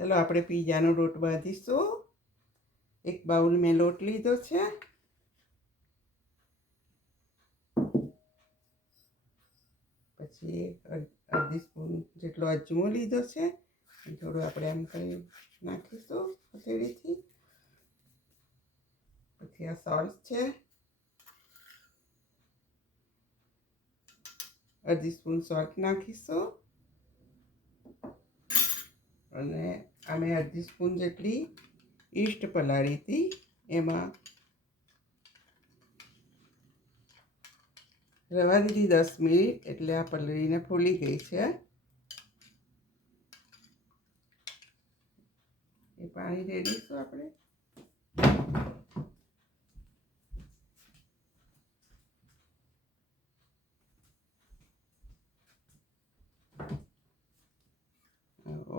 ચલો આપણે પીઝાનો લોટ બાંધીશું. એક બાઉલ મેં લોટ લીધો છે. પછી અડધી સ્પૂન જેટલો અજમો લીધો છે. થોડું આપણે આમ કરી નાખીશું હથેળીથી. પછી આ સોલ્ટ છે, અડધી સ્પૂન સોલ્ટ નાખીશું. અને અમે અડધી સ્પૂન જેટલી ઈસ્ટ પલાળી હતી, એમાં રવા દીધી 10 મિનિટ, એટલે આ પલળીને ફૂલી ગઈ છે. એ પાણી રેડીશું આપણે.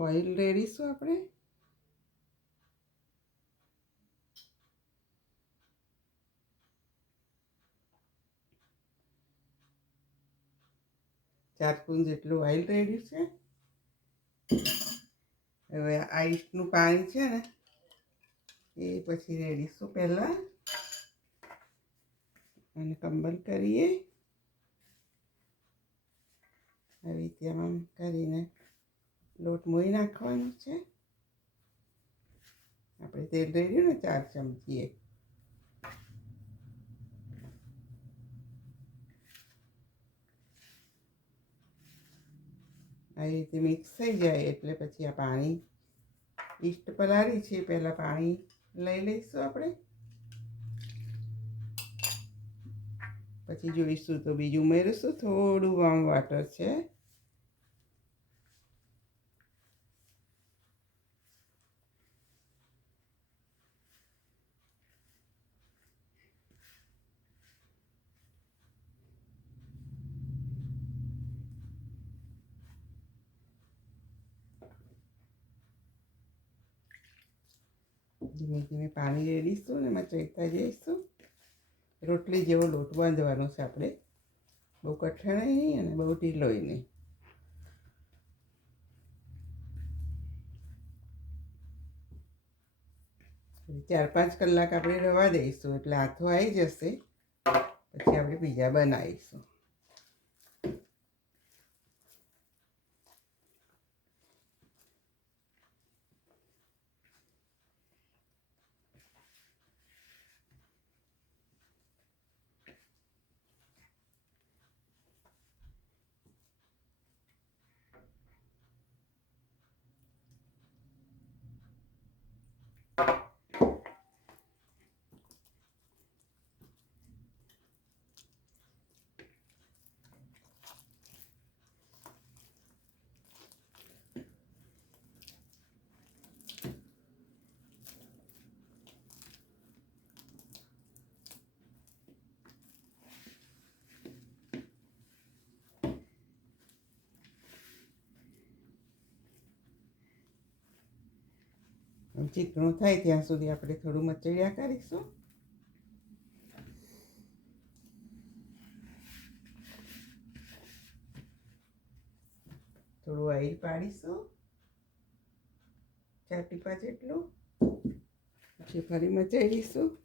ઓઇલ રેડીશું આપણે. ચાર સ્પૂન જેટલું ઓઇલ રેડ્યું છે. હવે આ ઈસ્ટનું પાણી છે ને, એ પછી રેડીશું પહેલાં. અને કમ્બલ કરીએ આવી રીતે આમ કરીને લોટ મોઈ નાખવાનું છે. આપણે તેલ રેડ્યું ને 4 ચમચી, આવી રીતે મિક્સ થઈ જાય એટલે પછી આ પાણી ઈસ્ટ પલાળી છે પહેલાં પાણી લઈ લઈશું આપણે. પછી જોઈશું તો બીજું ઉમેરીશું. થોડું વોર્મ વોટર છે. ધીમે ધીમે પાણી રેડીશું ને મચળતા જઈશું. રોટલી જેવો લોટ બાંધવાનો છે આપણે. બહુ કઠણાઈ નહીં અને બહુ ઢીલોય નહીં. 4-5 કલાક આપણે રવા દઈશું એટલે આથો આવી જશે. પછી આપણે પીઝા બનાવીશું. ચીકણું થાય ત્યાં સુધી આપણે થોડું મચળિયા કરીશું. થોડું ઓઇલ પાડીશું, 4 ટીપા જેટલું. પછી ફરી મચાડીશું.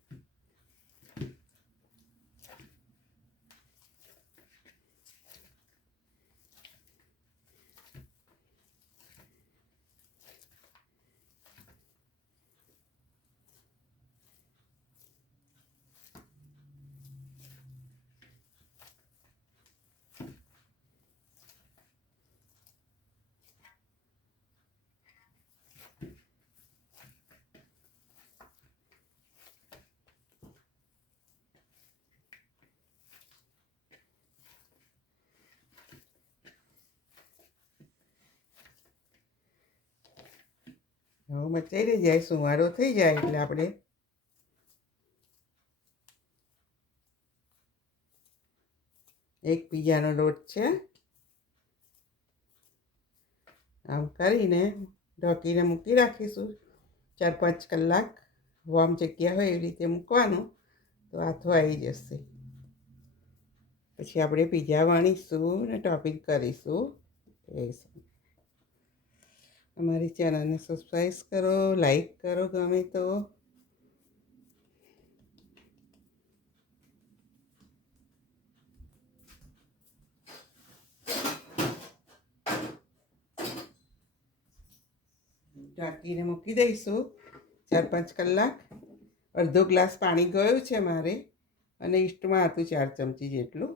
હવે મચાઈ જાય, સુવાળો થઈ જાય એટલે આપણે એક પીઝાનો લોટ છે, આમ કરીને ઢોકીને મૂકી રાખીશું. 4-5 કલાક વોર્મ જગ્યા હોય એવી રીતે મૂકવાનું, તો આથો આવી જશે. પછી આપણે પીઝા વણીશું ને ટોપિંગ કરીશું. અમારી ચેનલને સબસ્ક્રાઈબ કરો, લાઈક કરો ગમે તો. ઢાંકીને મૂકી દઈશું 4-5 કલાક. અડધો ગ્લાસ પાણી ગયું છે મારે, અને ઈસ્ટમાં હતું 4 ચમચી જેટલું.